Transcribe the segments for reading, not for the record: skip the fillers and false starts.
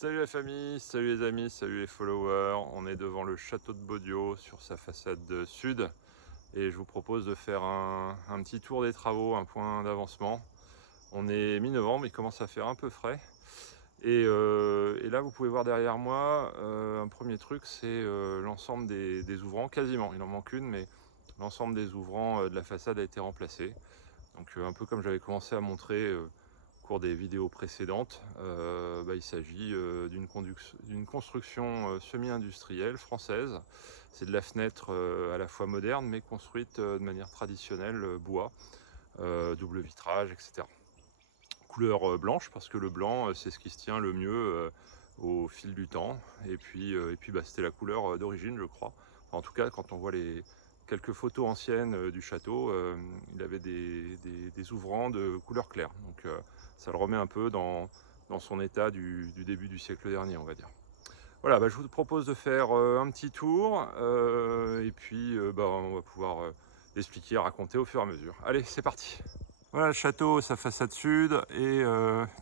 Salut la famille, salut les amis, salut les followers. On est devant le château de Baudio sur sa façade sud et je vous propose de faire un petit tour des travaux, un point d'avancement. On est mi-novembre, il commence à faire un peu frais et là vous pouvez voir derrière moi un premier truc, c'est l'ensemble des ouvrants, quasiment, il en manque une, mais l'ensemble des ouvrants de la façade a été remplacé. Donc un peu comme j'avais commencé à montrer cours des vidéos précédentes, il s'agit d'une construction semi-industrielle française. C'est de la fenêtre à la fois moderne mais construite de manière traditionnelle, bois, double vitrage, etc. Couleur blanche parce que le blanc c'est ce qui se tient le mieux au fil du temps. Et puis c'était la couleur d'origine, je crois. Enfin, en tout cas, quand on voit les quelques photos anciennes du château, il avait des ouvrants de couleur claire. Donc ça le remet un peu dans son état du début du siècle dernier, on va dire. Voilà, je vous propose de faire un petit tour et puis on va pouvoir l'expliquer, raconter au fur et à mesure. Allez, c'est parti. Voilà le château, sa façade sud et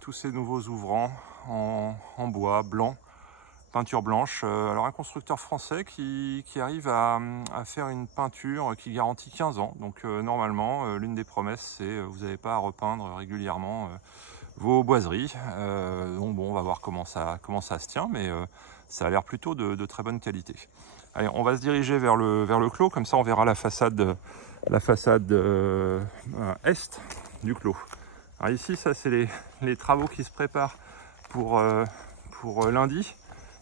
tous ces nouveaux ouvrants en bois blanc, peinture blanche. Alors un constructeur français qui arrive à faire une peinture qui garantit 15 ans. Donc normalement, l'une des promesses, c'est vous n'avez pas à repeindre régulièrement vos boiseries. Donc bon, on va voir comment ça se tient, mais ça a l'air plutôt de très bonne qualité. Allez, on va se diriger vers le clos, comme ça on verra la façade est du clos. Alors ici, ça c'est les travaux qui se préparent pour lundi,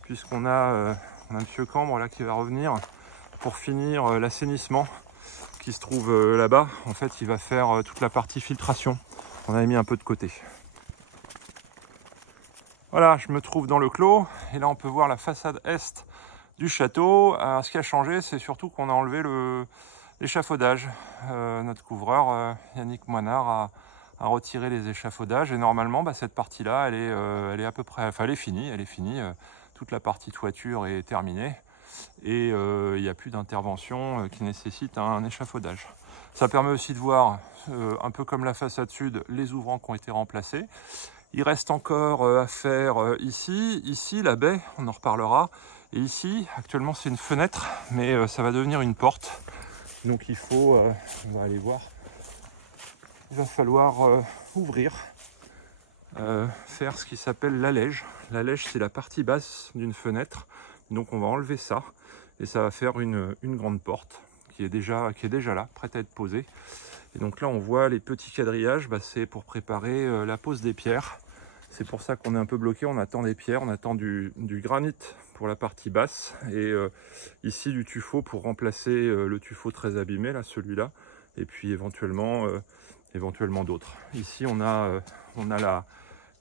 puisqu'on a monsieur Cambre là qui va revenir pour finir l'assainissement qui se trouve là-bas. En fait, il va faire toute la partie filtration. On avait mis un peu de côté. Voilà, je me trouve dans le clos et là on peut voir la façade est du château. Alors, ce qui a changé, c'est surtout qu'on a enlevé l'échafaudage. Notre couvreur Yannick Moinard a retiré les échafaudages et normalement cette partie-là, elle est à peu près, enfin elle est finie. Toute la partie toiture est terminée et il n'y a plus d'intervention qui nécessite un échafaudage. Ça permet aussi de voir, un peu comme la façade sud, les ouvrants qui ont été remplacés. Il reste encore à faire ici la baie, on en reparlera. Et ici, actuellement c'est une fenêtre, mais ça va devenir une porte. Donc il faut, on va aller voir, il va falloir ouvrir, faire ce qui s'appelle l'allège. L'allège, c'est la partie basse d'une fenêtre. Donc on va enlever ça et ça va faire une grande porte qui est déjà là, prête à être posée. Et donc là on voit les petits quadrillages, c'est pour préparer la pose des pierres. C'est pour ça qu'on est un peu bloqué, on attend des pierres, on attend du granit pour la partie basse et ici du tuffeau pour remplacer le tuffeau très abîmé, là, celui-là, et puis éventuellement d'autres. Ici on a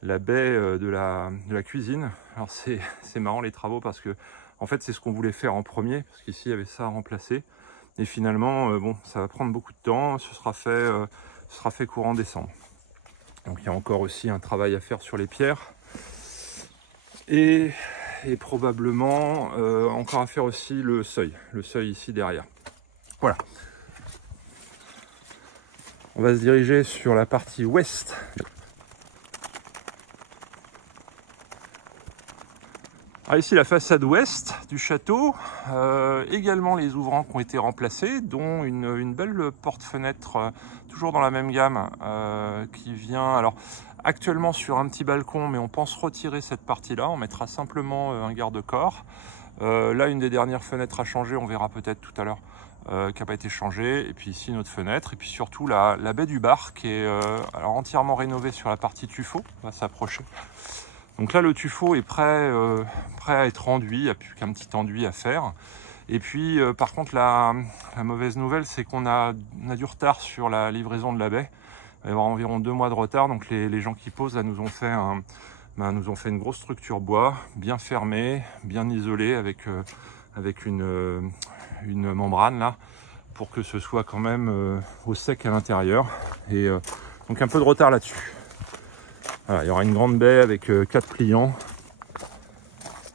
la baie de la cuisine. Alors c'est marrant les travaux parce que en fait c'est ce qu'on voulait faire en premier, parce qu'ici il y avait ça à remplacer. Et finalement, ça va prendre beaucoup de temps, ce sera fait courant décembre. Donc il y a encore aussi un travail à faire sur les pierres. Et probablement encore à faire aussi le seuil ici derrière. Voilà. On va se diriger sur la partie ouest. Alors ici la façade ouest du château, également les ouvrants qui ont été remplacés, dont une belle porte-fenêtre, toujours dans la même gamme, qui vient alors actuellement sur un petit balcon, mais on pense retirer cette partie-là, on mettra simplement un garde-corps. Là une des dernières fenêtres à changer, on verra peut-être tout à l'heure, qui n'a pas été changée, et puis ici une autre fenêtre, et puis surtout la baie du bar qui est alors entièrement rénovée sur la partie tuffeau, on va s'approcher. Donc là le tuffeau est prêt à être enduit, il n'y a plus qu'un petit enduit à faire. Et puis par contre la mauvaise nouvelle, c'est qu'on a du retard sur la livraison de la baie. Il va y avoir environ 2 mois de retard, donc les gens qui posent là nous ont fait une grosse structure bois, bien fermée, bien isolée, avec une membrane là, pour que ce soit quand même au sec à l'intérieur. Et donc un peu de retard là-dessus. Voilà, il y aura une grande baie avec 4 pliants.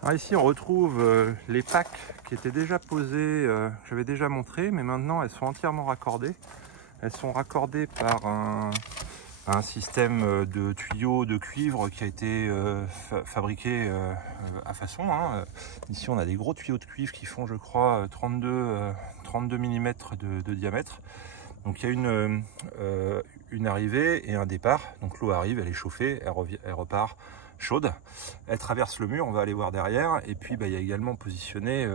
Alors ici on retrouve les packs qui étaient déjà posées, que j'avais déjà montré, mais maintenant elles sont entièrement raccordées. Elles sont raccordées par un système de tuyaux de cuivre qui a été fabriqué à façon. Hein. Ici, on a des gros tuyaux de cuivre qui font, je crois, 32 mm de diamètre. Donc, il y a une arrivée et un départ. Donc, l'eau arrive, elle est chauffée, elle repart chaude. Elle traverse le mur, on va aller voir derrière. Et puis, il y a également positionné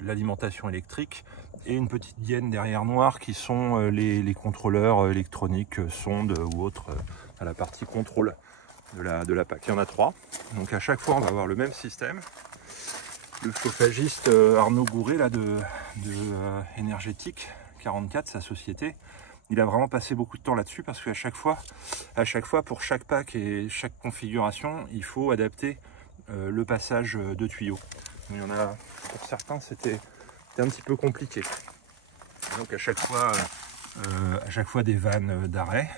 l'alimentation électrique et une petite gaine derrière noire qui sont les contrôleurs électroniques, sondes ou autres à la partie contrôle de la PAC. Il y en a 3. Donc, à chaque fois, on va avoir le même système. Le chauffagiste Arnaud Gouret là, de Énergétique 44, sa société, il a vraiment passé beaucoup de temps là-dessus parce qu'à chaque fois, pour chaque pack et chaque configuration, il faut adapter le passage de tuyaux. Il y en a, pour certains, c'était un petit peu compliqué. Donc à chaque fois des vannes d'arrêt.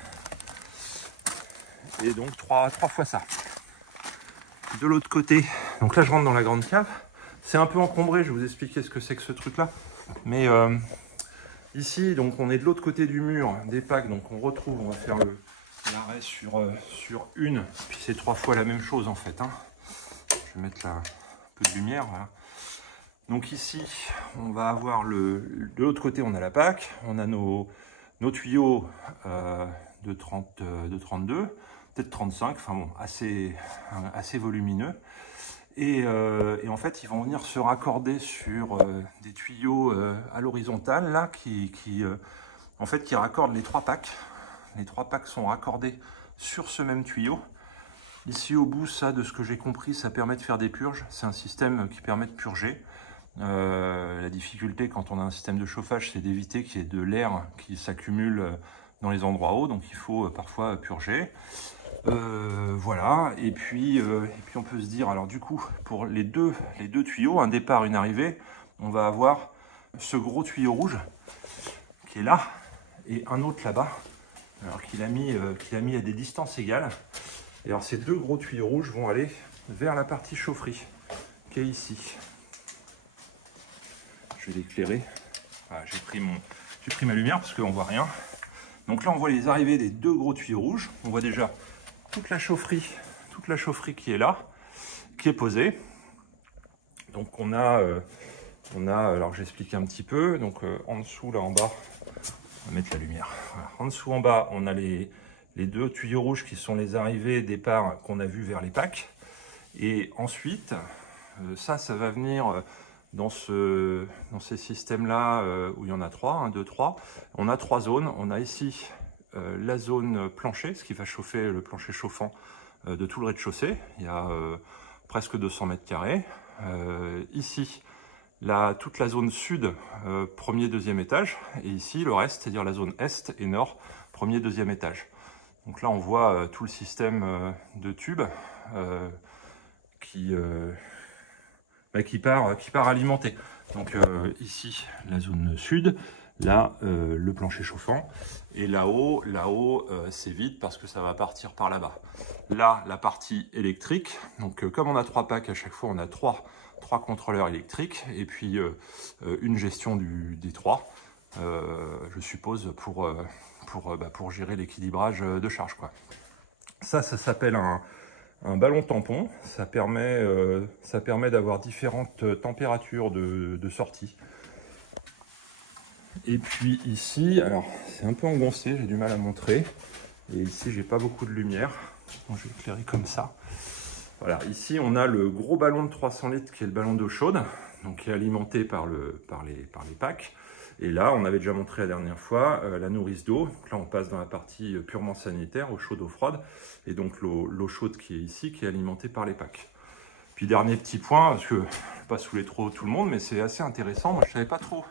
Et donc trois fois ça. De l'autre côté, donc là je rentre dans la grande cave. C'est un peu encombré, je vais vous expliquer ce que c'est que ce truc-là. Mais ici, donc on est de l'autre côté du mur des packs, donc on va faire l'arrêt sur une, puis c'est 3 fois la même chose en fait. Hein. Je vais mettre là un peu de lumière. Voilà. Donc ici, on va avoir de l'autre côté, on a la PAC, on a nos tuyaux de 32, peut-être 35, enfin bon, assez volumineux. Et en fait, ils vont venir se raccorder sur des tuyaux à l'horizontale, là, qui raccordent les 3 packs. Les 3 packs sont raccordés sur ce même tuyau. Ici, au bout, ça, de ce que j'ai compris, ça permet de faire des purges. C'est un système qui permet de purger. La difficulté, quand on a un système de chauffage, c'est d'éviter qu'il y ait de l'air qui s'accumule dans les endroits hauts. Donc, il faut parfois purger. Voilà, et puis on peut se dire, alors du coup, pour les deux tuyaux, un départ, une arrivée, on va avoir ce gros tuyau rouge qui est là, et un autre là-bas, alors qu'il a mis à des distances égales. Et alors ces 2 gros tuyaux rouges vont aller vers la partie chaufferie, qui est ici. Je vais l'éclairer. Voilà, j'ai pris ma lumière parce qu'on voit rien. Donc là, on voit les arrivées des 2 gros tuyaux rouges. On voit déjà toute la chaufferie qui est là, qui est posée. Donc on a alors j'explique un petit peu. Donc en dessous, là en bas, on va mettre la lumière. Voilà. En dessous, en bas, on a les 2 tuyaux rouges qui sont les arrivées et départs qu'on a vus vers les packs. Et ensuite, ça va venir dans ces systèmes-là où il y en a 3, 1, 2, 3. On a 3 zones. On a ici la zone plancher, ce qui va chauffer le plancher chauffant de tout le rez-de-chaussée. Il y a presque 200 mètres carrés. Ici, toute la zone sud, premier, deuxième étage. Et ici, le reste, c'est-à-dire la zone est et nord, premier, deuxième étage. Donc là, on voit tout le système de tubes qui part alimenter. Donc ici, la zone sud. Là, le plancher chauffant. Et là-haut, c'est vide parce que ça va partir par là-bas. Là, la partie électrique. Donc, comme on a 3 packs, à chaque fois, on a 3 contrôleurs électriques. Et puis, une gestion des 3, je suppose, pour gérer l'équilibrage de charge, quoi. Ça s'appelle un ballon tampon. Ça permet d'avoir différentes températures de sortie. Et puis ici, alors c'est un peu engoncé, j'ai du mal à montrer. Et ici, j'ai pas beaucoup de lumière. Donc, je vais éclairer comme ça. Voilà, ici on a le gros ballon de 300 litres qui est le ballon d'eau chaude, donc qui est alimenté par les packs. Et là, on avait déjà montré la dernière fois la nourrice d'eau. Donc là, on passe dans la partie purement sanitaire, eau chaude, eau froide. Et donc l'eau chaude qui est ici, qui est alimentée par les packs. Puis dernier petit point, parce que je ne vais pas saouler trop tout le monde, mais c'est assez intéressant. Moi, je ne savais pas trop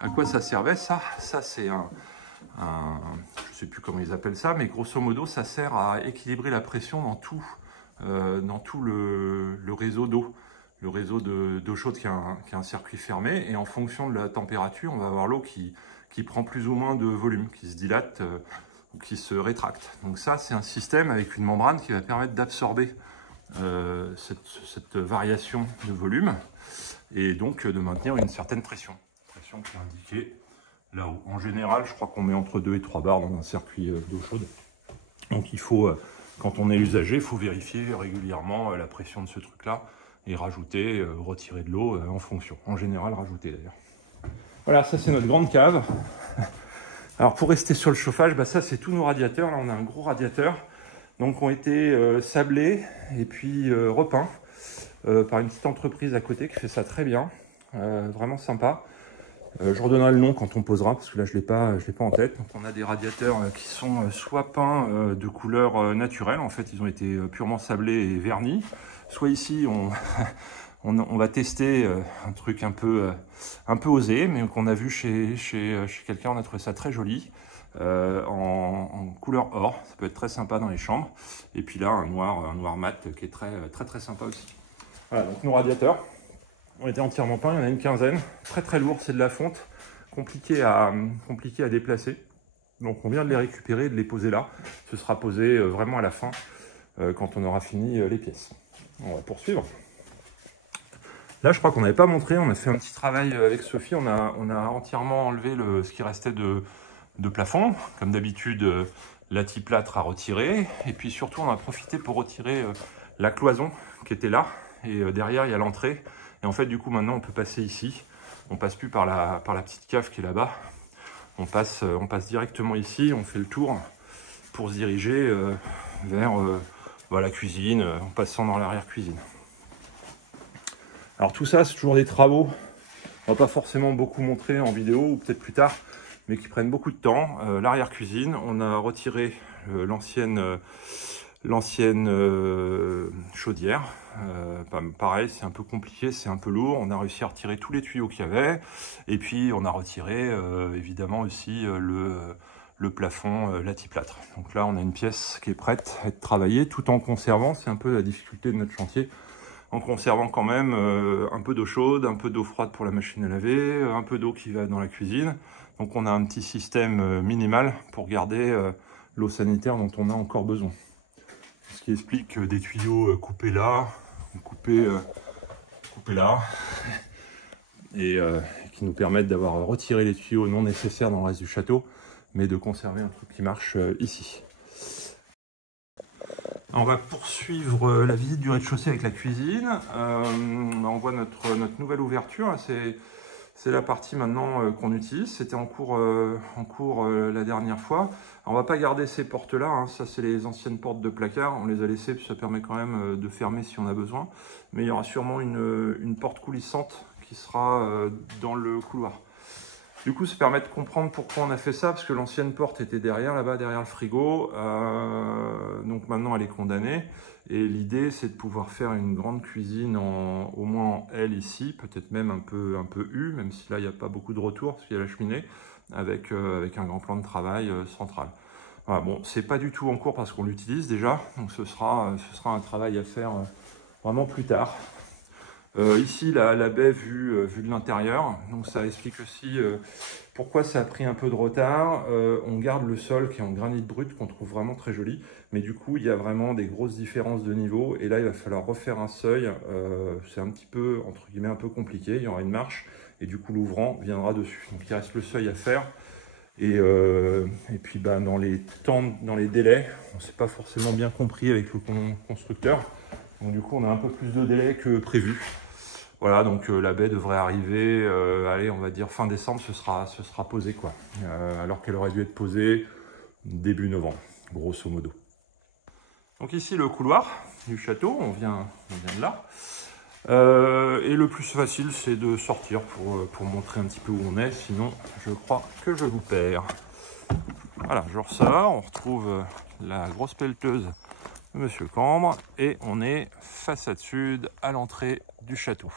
à quoi ça servait, ça. Ça, c'est je ne sais plus comment ils appellent ça, mais grosso modo, ça sert à équilibrer la pression dans tout le réseau d'eau. Le réseau d'eau chaude qui a un circuit fermé. Et en fonction de la température, on va avoir l'eau qui prend plus ou moins de volume, qui se dilate ou qui se rétracte. Donc ça, c'est un système avec une membrane qui va permettre d'absorber cette variation de volume et donc de maintenir une certaine pression. Pression qui est indiquée là-haut. En général, je crois qu'on met entre 2 et 3 bars dans un circuit d'eau chaude. Donc il faut, quand on est usager, il faut vérifier régulièrement la pression de ce truc-là et rajouter, retirer de l'eau en fonction. En général, rajouter d'ailleurs. Voilà, ça c'est notre grande cave. Alors pour rester sur le chauffage, bah ça c'est tous nos radiateurs. Là on a un gros radiateur. Donc ont été sablés et puis repeints par une petite entreprise à côté qui fait ça très bien. Vraiment sympa. Je redonnerai le nom quand on posera parce que là je l'ai pas en tête. Donc on a des radiateurs qui sont soit peints de couleur naturelle, en fait ils ont été purement sablés et vernis. Soit ici on va tester un truc un peu osé, mais qu'on a vu chez quelqu'un, on a trouvé ça très joli. En couleur or, ça peut être très sympa dans les chambres. Et puis là un noir mat qui est très sympa aussi. Voilà, donc nos radiateurs ont été entièrement peints, il y en a une quinzaine, très lourd, c'est de la fonte, compliqué à déplacer. Donc on vient de les récupérer, de les poser là. Ce sera posé vraiment à la fin, quand on aura fini les pièces. On va poursuivre. Là, je crois qu'on n'avait pas montré, on a fait un petit travail avec Sophie, on a entièrement enlevé ce qui restait de plafond. Comme d'habitude, l'atiplâtre à retirer. Et puis surtout, on a profité pour retirer la cloison qui était là. Et derrière, il y a l'entrée. Et en fait, du coup, maintenant, on peut passer ici. On passe plus par la petite cave qui est là-bas. On passe directement ici, on fait le tour pour se diriger vers la cuisine, en passant dans l'arrière-cuisine. Alors tout ça, c'est toujours des travaux. On va pas forcément beaucoup montrer en vidéo, ou peut-être plus tard, mais qui prennent beaucoup de temps. L'arrière-cuisine, on a retiré l'ancienne chaudière. Pareil, c'est un peu compliqué, c'est un peu lourd. On a réussi à retirer tous les tuyaux qu'il y avait. Et puis, on a retiré évidemment aussi le plafond latiplâtre. Donc là, on a une pièce qui est prête à être travaillée tout en conservant. C'est un peu la difficulté de notre chantier. En conservant quand même un peu d'eau chaude, un peu d'eau froide pour la machine à laver, un peu d'eau qui va dans la cuisine. Donc on a un petit système minimal pour garder l'eau sanitaire dont on a encore besoin. Ce qui explique des tuyaux coupés là, coupés là, et qui nous permettent d'avoir retiré les tuyaux non nécessaires dans le reste du château, mais de conserver un truc qui marche ici. On va poursuivre la visite du rez-de-chaussée avec la cuisine. On voit notre nouvelle ouverture. C'est la partie maintenant qu'on utilise. C'était en cours la dernière fois. Alors, on va pas garder ces portes-là. Hein. Ça, c'est les anciennes portes de placard. On les a laissées, puis ça permet quand même de fermer si on a besoin. Mais il y aura sûrement une porte coulissante qui sera dans le couloir. Du coup, ça permet de comprendre pourquoi on a fait ça, parce que l'ancienne porte était derrière, là-bas, derrière le frigo. Donc maintenant, elle est condamnée. Et l'idée, c'est de pouvoir faire une grande cuisine au moins en L ici, peut-être même un peu U, même si là, il n'y a pas beaucoup de retour, parce qu'il y a la cheminée, avec un grand plan de travail central. Voilà, bon, c'est pas du tout en cours parce qu'on l'utilise déjà, donc ce sera un travail à faire vraiment plus tard. Ici, la baie vue de l'intérieur, donc ça explique aussi pourquoi ça a pris un peu de retard. On garde le sol qui est en granit brut, qu'on trouve vraiment très joli, mais du coup, il y a vraiment des grosses différences de niveau, et là, il va falloir refaire un seuil. C'est un petit peu, entre guillemets, un peu compliqué. Il y aura une marche, et du coup, l'ouvrant viendra dessus. Donc, il reste le seuil à faire. Et puis, dans les délais, on ne s'est pas forcément bien compris avec le constructeur. Donc, du coup, on a un peu plus de délai que prévu. Voilà, donc la baie devrait arriver, allez, on va dire fin décembre, ce sera posé, quoi. Alors qu'elle aurait dû être posée début novembre, grosso modo. Donc ici, le couloir du château, on vient de là. Et le plus facile, c'est de sortir pour montrer un petit peu où on est, sinon je crois que je vous perds. Voilà, je ressors, on retrouve la grosse pelleteuse de Monsieur Cambre, et on est façade sud à l'entrée du château.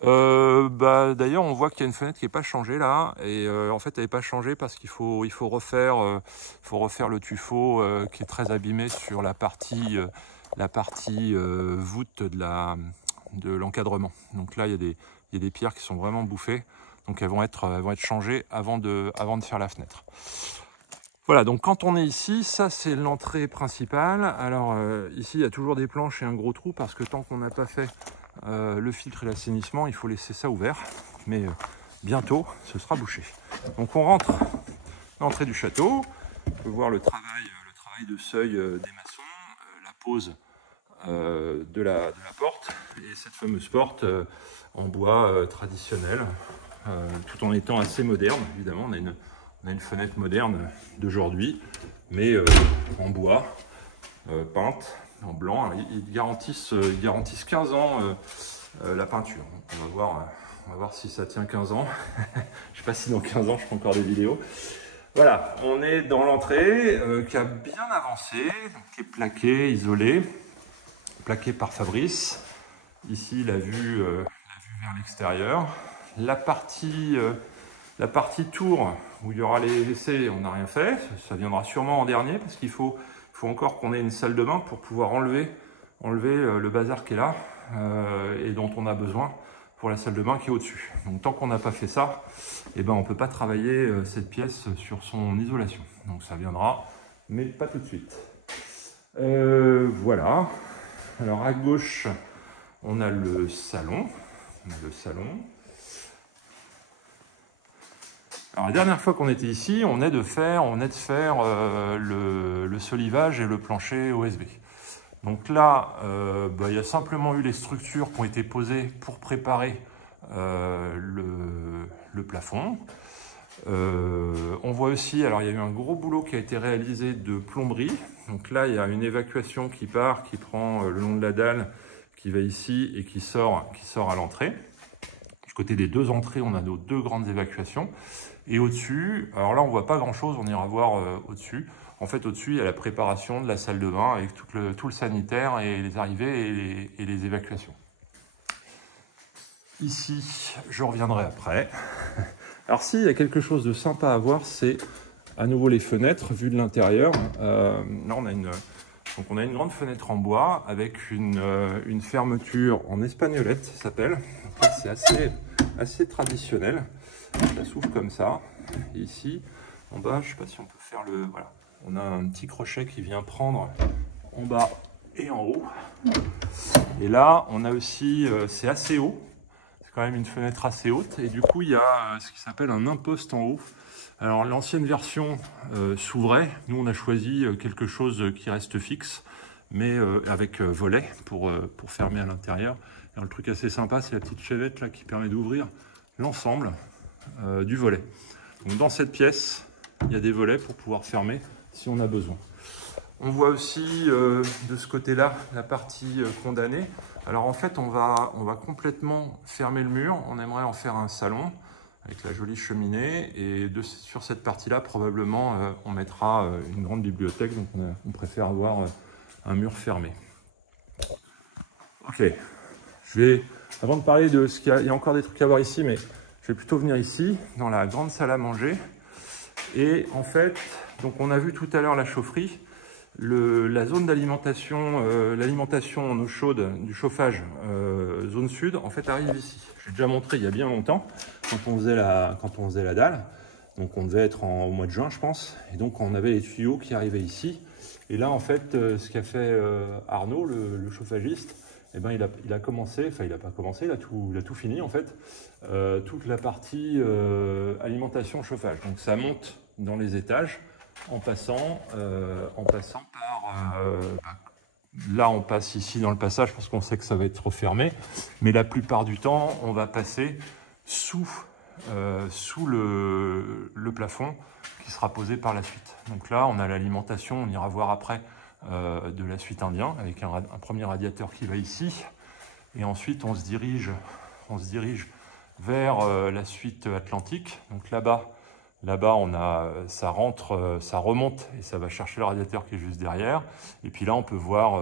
D'ailleurs, on voit qu'il y a une fenêtre qui n'est pas changée là, et en fait, elle n'est pas changée parce qu'il faut refaire le tuffeau qui est très abîmé sur la partie voûte de l'encadrement. Donc là, il y a des pierres qui sont vraiment bouffées, donc elles vont être changées avant de faire la fenêtre. Voilà, donc quand on est ici, ça c'est l'entrée principale. Alors ici, il y a toujours des planches et un gros trou parce que tant qu'on n'a pas fait le filtre et l'assainissement, il faut laisser ça ouvert. Mais bientôt, ce sera bouché. Donc on rentre à l'entrée du château. On peut voir le travail travail de seuil des maçons, la pose de la porte, et cette fameuse porte en bois traditionnel, tout en étant assez moderne. Évidemment, on a une fenêtre moderne d'aujourd'hui, mais en bois, peinte, en blanc. Alors, ils garantissent 15 ans la peinture. On va voir si ça tient 15 ans. Je ne sais pas si dans 15 ans je ferai encore des vidéos. Voilà, on est dans l'entrée qui a bien avancé, qui est plaqué, isolé, plaqué par Fabrice. Ici, la vue vers l'extérieur. La partie tour où il y aura les WC, on n'a rien fait. Ça viendra sûrement en dernier parce qu'il faut encore qu'on ait une salle de bain pour pouvoir enlever le bazar qui est là et dont on a besoin pour la salle de bain qui est au-dessus. Donc tant qu'on n'a pas fait ça, eh ben, on ne peut pas travailler cette pièce sur son isolation. Donc ça viendra, mais pas tout de suite. Voilà. Alors à gauche, on a le salon. Alors la dernière fois qu'on était ici, on est de faire le solivage et le plancher OSB. Donc là, il y a simplement eu les structures qui ont été posées pour préparer le plafond. On voit aussi, alors il y a eu un gros boulot qui a été réalisé de plomberie. Donc là, il y a une évacuation qui part, qui prend le long de la dalle, qui va ici et qui sort à l'entrée. Du côté des deux entrées, on a nos deux grandes évacuations. Et au-dessus, alors là, on ne voit pas grand-chose, on ira voir au-dessus. En fait, au-dessus, il y a la préparation de la salle de bain avec tout le sanitaire et les arrivées et les évacuations. Ici, je reviendrai après. Alors si, il y a quelque chose de sympa à voir, c'est à nouveau les fenêtres vues de l'intérieur. Là, on a une grande fenêtre en bois avec une fermeture en espagnolette, ça s'appelle. C'est assez traditionnel. Ça s'ouvre comme ça. Et ici, en bas, je ne sais pas si on peut faire le... Voilà. On a un petit crochet qui vient prendre en bas et en haut. Et là, on a aussi... c'est assez haut. C'est quand même une fenêtre assez haute. Et du coup, il y a ce qui s'appelle un imposte en haut. Alors, l'ancienne version s'ouvrait. Nous, on a choisi quelque chose qui reste fixe, mais avec volet pour fermer à l'intérieur. Le truc assez sympa, c'est la petite chevette là, qui permet d'ouvrir l'ensemble du volet. Donc dans cette pièce, il y a des volets pour pouvoir fermer si on a besoin. On voit aussi de ce côté-là la partie condamnée. Alors en fait, on va complètement fermer le mur. On aimerait en faire un salon avec la jolie cheminée. Et sur cette partie-là, probablement, on mettra une grande bibliothèque. Donc on préfère avoir un mur fermé. Ok. Avant de parler de ce qu'il y a encore des trucs à voir ici, mais je vais plutôt venir ici, dans la grande salle à manger. Et en fait, donc on a vu tout à l'heure la chaufferie. La zone d'alimentation, l'alimentation en eau chaude, du chauffage, zone sud, en fait arrive ici. J'ai déjà montré il y a bien longtemps, quand on faisait la dalle. Donc on devait être au mois de juin, je pense. Et donc on avait les tuyaux qui arrivaient ici. Et là, en fait, ce qu'a fait Arnaud, le chauffagiste, eh ben, il a commencé, enfin il n'a pas commencé, il a tout fini en fait, toute la partie alimentation chauffage. Donc ça monte dans les étages en passant par... là on passe ici dans le passage parce qu'on sait que ça va être refermé, mais la plupart du temps on va passer sous le plafond qui sera posé par la suite. Donc là on a l'alimentation, on ira voir après, de la suite indien avec un premier radiateur qui va ici et ensuite on se dirige vers la suite atlantique. Donc là-bas ça remonte et ça va chercher le radiateur qui est juste derrière. Et puis là on peut voir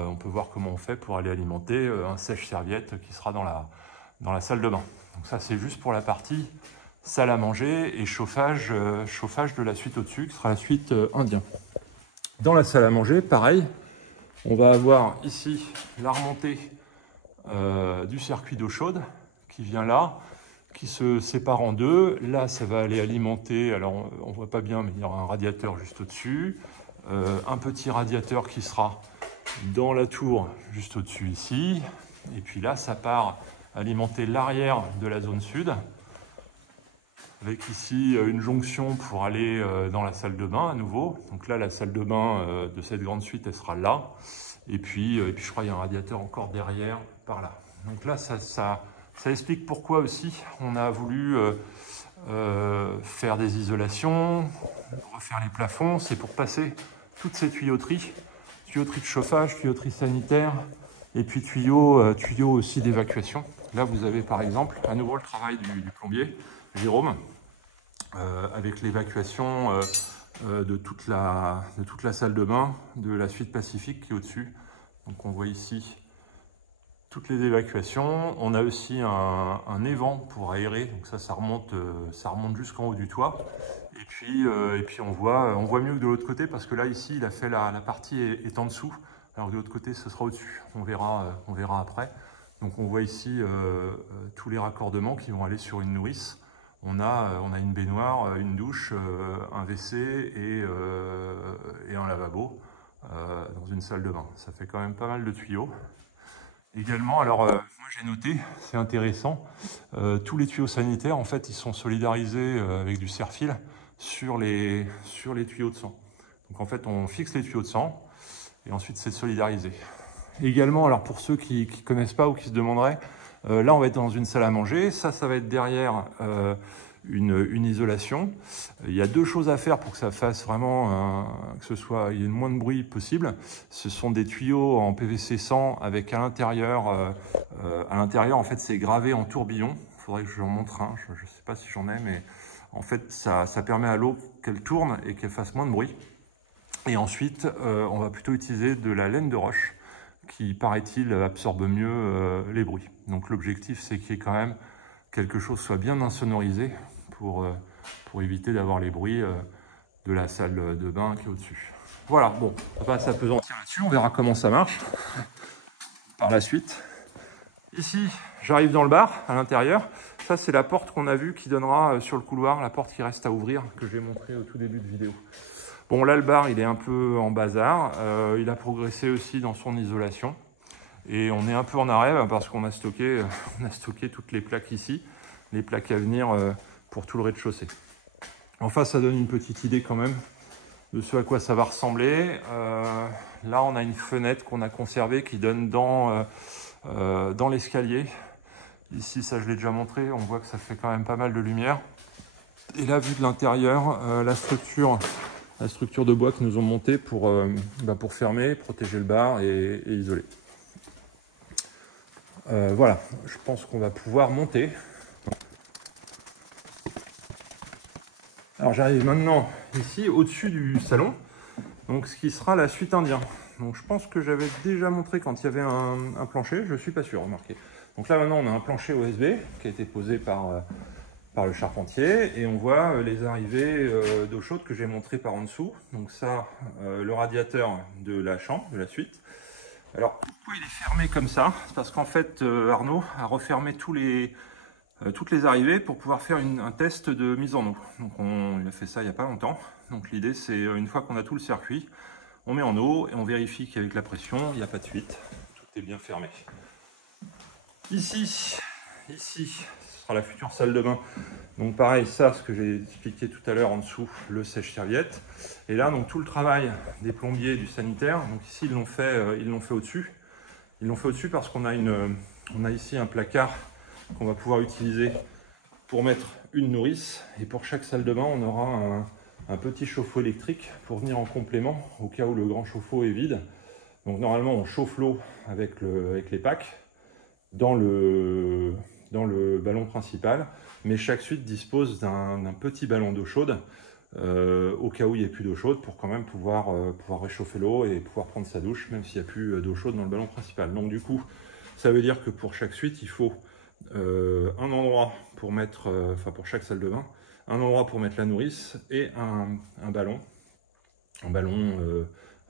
comment on fait pour aller alimenter un sèche-serviette qui sera dans la salle de bain. Donc ça c'est juste pour la partie salle à manger et chauffage de la suite au-dessus qui sera la suite indien. Dans la salle à manger, pareil, on va avoir ici la remontée du circuit d'eau chaude qui vient là, qui se sépare en deux. Là, ça va aller alimenter, alors on ne voit pas bien, mais il y aura un radiateur juste au-dessus, un petit radiateur qui sera dans la tour juste au-dessus ici, et puis là, ça part alimenter l'arrière de la zone sud. avec ici une jonction pour aller dans la salle de bain à nouveau. Donc là, la salle de bain de cette grande suite, elle sera là. Et puis je crois qu'il y a un radiateur encore derrière, par là. Donc là, ça explique pourquoi aussi on a voulu faire des isolations, refaire les plafonds. C'est pour passer toutes ces tuyauteries de chauffage, tuyauterie sanitaire, et puis tuyaux aussi d'évacuation. Là, vous avez par exemple à nouveau le travail du plombier, Jérôme, avec l'évacuation de toute la salle de bain de la suite Pacifique qui est au-dessus. Donc on voit ici toutes les évacuations. On a aussi un évent pour aérer, donc ça remonte jusqu'en haut du toit. Et puis on voit mieux que de l'autre côté, parce que là ici il a fait la partie est en dessous, alors que de l'autre côté ce sera au-dessus. On verra après. Donc on voit ici tous les raccordements qui vont aller sur une nourrice. On a une baignoire, une douche, un WC et un lavabo dans une salle de bain. Ça fait quand même pas mal de tuyaux. Également, alors moi j'ai noté, c'est intéressant, tous les tuyaux sanitaires en fait ils sont solidarisés avec du serre-fil sur les tuyaux de sang. Donc en fait on fixe les tuyaux de sang et ensuite c'est solidarisé. Également, alors pour ceux qui ne connaissent pas ou qui se demanderaient, là on va être dans une salle à manger, ça va être derrière une isolation. Il y a deux choses à faire pour que ça fasse vraiment il y ait le moins de bruit possible. Ce sont des tuyaux en PVC 100 avec à l'intérieur en fait c'est gravé en tourbillon. Il faudrait que je vous en montre un, je ne sais pas si j'en ai, mais en fait ça permet à l'eau qu'elle tourne et qu'elle fasse moins de bruit. Et ensuite on va plutôt utiliser de la laine de roche qui, paraît-il, absorbe mieux les bruits. Donc l'objectif c'est qu'il y ait quand même quelque chose soit bien insonorisé pour éviter d'avoir les bruits de la salle de bain qui est au-dessus. Voilà, bon, on va pas s'apesantir là-dessus, on verra comment ça marche par la suite. Ici, j'arrive dans le bar, à l'intérieur. Ça, c'est la porte qu'on a vue qui donnera sur le couloir, la porte qui reste à ouvrir, que je vais montrer au tout début de vidéo. Bon, là, le bar, il est un peu en bazar. Il a progressé aussi dans son isolation. Et on est un peu en arrêt parce qu'on a stocké toutes les plaques ici, les plaques à venir pour tout le rez-de-chaussée. Enfin, ça donne une petite idée quand même de ce à quoi ça va ressembler. Là, on a une fenêtre qu'on a conservée qui donne dans l'escalier. Ici, ça je l'ai déjà montré, on voit que ça fait quand même pas mal de lumière. Et là, vu de l'intérieur, la structure de bois que nous ont montée pour fermer, protéger le bar et isoler. Voilà, je pense qu'on va pouvoir monter. Alors j'arrive maintenant ici au-dessus du salon, donc ce qui sera la suite indien. Donc je pense que j'avais déjà montré quand il y avait un plancher, je ne suis pas sûr, remarquez. Donc là maintenant on a un plancher OSB qui a été posé par le charpentier et on voit les arrivées d'eau chaude que j'ai montré par en dessous. Donc ça, le radiateur de la chambre, de la suite. Alors pourquoi il est fermé comme ça? C'est parce qu'en fait Arnaud a refermé toutes les arrivées pour pouvoir faire un test de mise en eau. Donc il a fait ça il n'y a pas longtemps. Donc l'idée c'est une fois qu'on a tout le circuit, on met en eau et on vérifie qu'avec la pression, il n'y a pas de fuite. Tout est bien fermé. Ici, ce sera la future salle de bain. Donc pareil, ça, ce que j'ai expliqué tout à l'heure en dessous, le sèche-serviette. Et là, donc tout le travail des plombiers, du sanitaire. Donc ici, ils l'ont fait au-dessus. Ils l'ont fait au-dessus parce qu'on a ici un placard qu'on va pouvoir utiliser pour mettre une nourrice. Et pour chaque salle de bain, on aura un petit chauffe-eau électrique pour venir en complément au cas où le grand chauffe-eau est vide. Donc normalement, on chauffe l'eau avec les packs dans le ballon principal, mais chaque suite dispose d'un petit ballon d'eau chaude au cas où il n'y a plus d'eau chaude pour quand même pouvoir réchauffer l'eau et pouvoir prendre sa douche même s'il n'y a plus d'eau chaude dans le ballon principal. Donc du coup, ça veut dire que pour chaque suite, il faut un endroit pour mettre, pour chaque salle de bain, un endroit pour mettre la nourrice et un ballon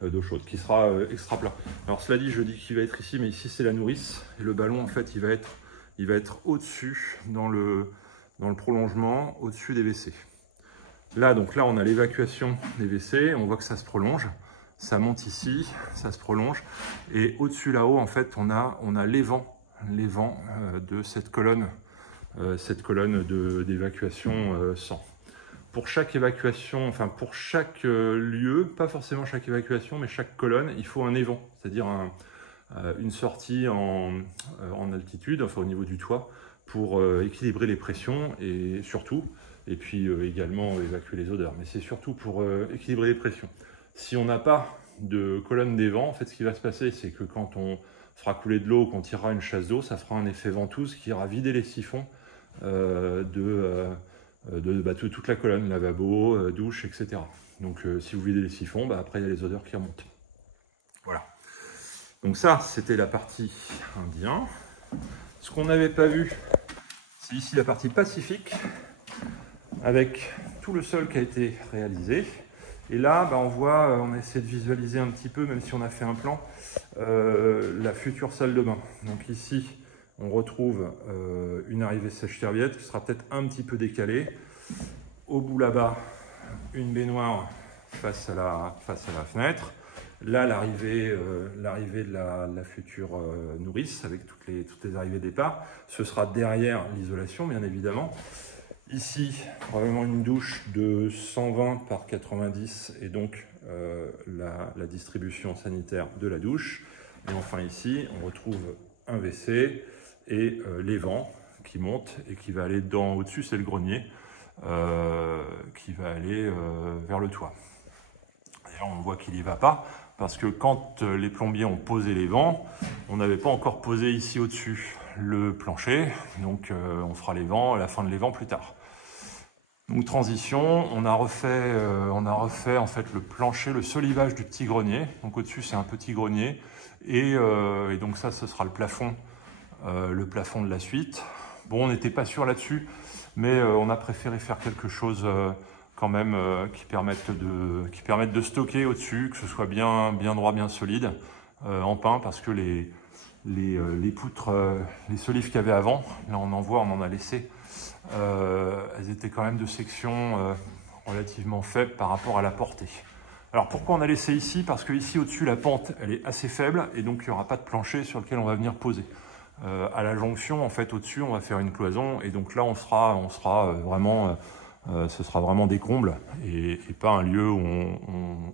d'eau chaude qui sera extra plat. Alors cela dit, je dis qu'il va être ici, mais ici c'est la nourrice et le ballon en fait il va être au-dessus dans le prolongement, au-dessus des WC. Là on a l'évacuation des WC, on voit que ça se prolonge, ça monte ici, ça se prolonge et au-dessus là-haut en fait on a l'évent de cette colonne cette colonne d'évacuation sang. Pour chaque évacuation, enfin pour chaque lieu, pas forcément chaque évacuation, mais chaque colonne, il faut un évent, c'est-à-dire une sortie en altitude, enfin au niveau du toit, pour équilibrer les pressions et surtout, et puis également évacuer les odeurs, mais c'est surtout pour équilibrer les pressions. Si on n'a pas de colonne d'évent, en fait ce qui va se passer, c'est que quand on fera couler de l'eau, qu'on tirera une chasse d'eau, ça fera un effet ventouse qui ira vider les siphons de toute la colonne, lavabo, douche, etc. Donc si vous videz les siphons, après il y a les odeurs qui remontent. Voilà. Donc ça, c'était la partie indien. Ce qu'on n'avait pas vu, c'est ici la partie pacifique, avec tout le sol qui a été réalisé. Et là, on voit, on essaie de visualiser un petit peu, même si on a fait un plan, la future salle de bain. Donc ici, on retrouve une arrivée sèche-serviette qui sera peut-être un petit peu décalée. Au bout là-bas, une baignoire face à la fenêtre. Là, l'arrivée de la future nourrice avec toutes les arrivées départ. Ce sera derrière l'isolation, bien évidemment. Ici, probablement une douche de 120 par 90 et donc la distribution sanitaire de la douche. Et enfin ici, on retrouve un WC et les vents qui montent et qui va aller au-dessus, c'est le grenier, qui va aller vers le toit. D'ailleurs, on voit qu'il n'y va pas parce que quand les plombiers ont posé les vents, on n'avait pas encore posé ici au-dessus le plancher, donc on fera les vents, la fin de les vents plus tard. Donc transition, on a refait en fait le plancher, le solivage du petit grenier. Donc au-dessus c'est un petit grenier et donc ça ce sera le plafond de la suite. Bon, on n'était pas sûr là-dessus, mais on a préféré faire quelque chose quand même qui permette de stocker au-dessus, que ce soit bien droit, bien solide en pin, parce que les poutres, les solives qu'il y avait avant, là on en a laissé. Elles étaient quand même de section relativement faible par rapport à la portée. Alors pourquoi on a laissé ici? Parce que ici au-dessus la pente elle est assez faible et donc il n'y aura pas de plancher sur lequel on va venir poser. À la jonction en fait au-dessus on va faire une cloison et donc là on sera vraiment, ce sera vraiment des combles et pas un lieu où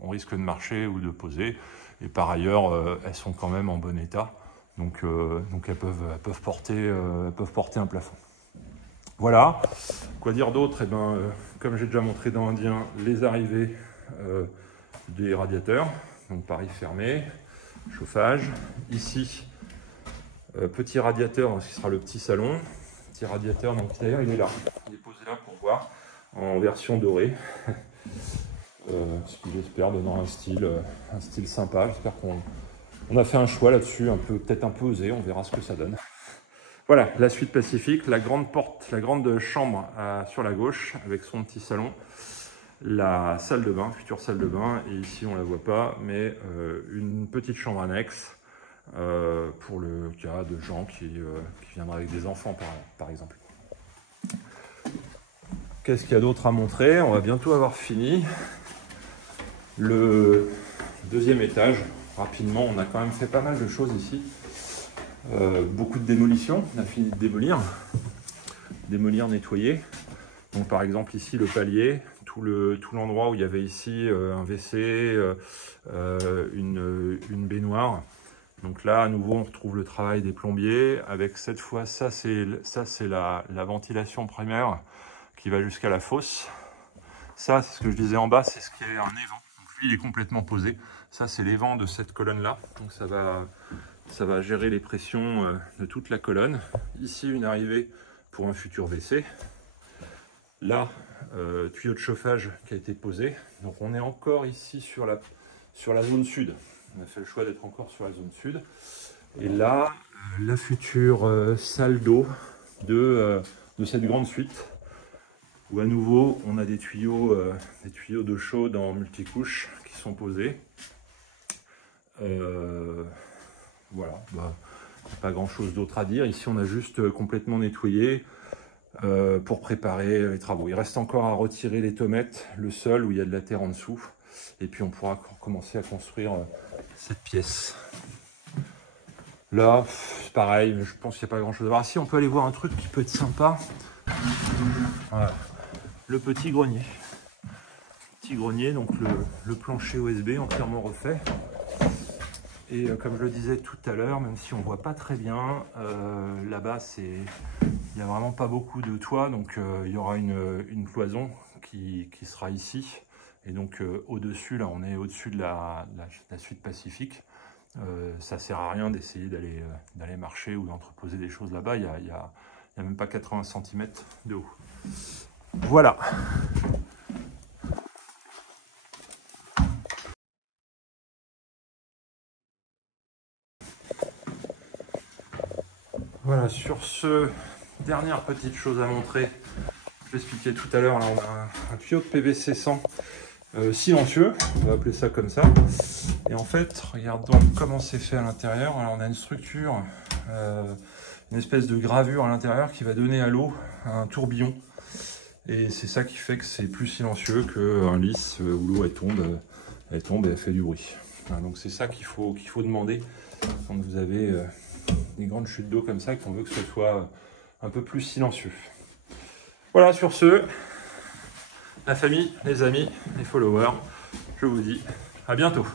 on risque de marcher ou de poser. Et par ailleurs elles sont quand même en bon état, donc elles peuvent porter un plafond. Voilà, quoi dire d'autre? Comme j'ai déjà montré dans l'Indien, les arrivées des radiateurs, donc pareil fermé, chauffage. Ici, petit radiateur, donc ce qui sera le petit salon. Petit radiateur, donc d'ailleurs il est là, il est posé là pour voir, en version dorée. Ce qui j'espère donnera un style sympa. J'espère qu'on a fait un choix là-dessus, peut-être un peu osé, on verra ce que ça donne. Voilà, la suite pacifique, la grande porte, la grande chambre sur la gauche avec son petit salon, la salle de bain, future salle de bain, et ici on ne la voit pas, mais une petite chambre annexe pour le cas de gens qui viendraient avec des enfants par exemple. Qu'est-ce qu'il y a d'autre à montrer? On va bientôt avoir fini. Le deuxième étage, rapidement, on a quand même fait pas mal de choses ici. Beaucoup de démolition, on a fini de démolir, nettoyer. Donc par exemple ici le palier, tout l'endroit où il y avait ici un WC, une baignoire. Donc là à nouveau on retrouve le travail des plombiers avec cette fois ça c'est la ventilation primaire qui va jusqu'à la fosse. Ça c'est ce que je disais en bas, c'est ce qui est un évent. Donc lui il est complètement posé. Ça c'est l'évent de cette colonne là. Donc ça va gérer les pressions de toute la colonne. Ici, une arrivée pour un futur WC. Là, tuyau de chauffage qui a été posé. Donc on est encore ici sur la zone sud. On a fait le choix d'être encore sur la zone sud. Et là, la future salle d'eau de cette grande suite. Où à nouveau, on a des tuyaux d'eau chaude en multicouche qui sont posés. Voilà, pas grand chose d'autre à dire. Ici on a juste complètement nettoyé pour préparer les travaux. Il reste encore à retirer les tomettes, le sol où il y a de la terre en dessous, et puis on pourra commencer à construire cette pièce. Là, c'est pareil, je pense qu'il n'y a pas grand chose à voir. Si, on peut aller voir un truc qui peut être sympa. Voilà. Le petit grenier. Petit grenier, donc le plancher OSB entièrement refait. Et comme je le disais tout à l'heure, même si on voit pas très bien, là-bas il n'y a vraiment pas beaucoup de toit, donc il y aura une cloison qui sera ici. Et donc au-dessus, là on est au-dessus de la suite Pacifique. Ça sert à rien d'essayer d'aller marcher ou d'entreposer des choses là-bas, il y a même pas 80 cm de haut. Voilà. Voilà, sur ce, dernière petite chose à montrer. Je l'expliquais tout à l'heure, là on a un tuyau de PVC 100 silencieux, on va appeler ça comme ça. Et en fait, regardons comment c'est fait à l'intérieur. Alors on a une structure, une espèce de gravure à l'intérieur qui va donner à l'eau un tourbillon. Et c'est ça qui fait que c'est plus silencieux qu'un lisse où l'eau elle tombe et elle fait du bruit. Voilà, donc c'est ça qu'il faut demander quand vous avez des grandes chutes d'eau comme ça, qu'on veut que ce soit un peu plus silencieux. Voilà, sur ce, la famille, les amis, les followers, je vous dis à bientôt.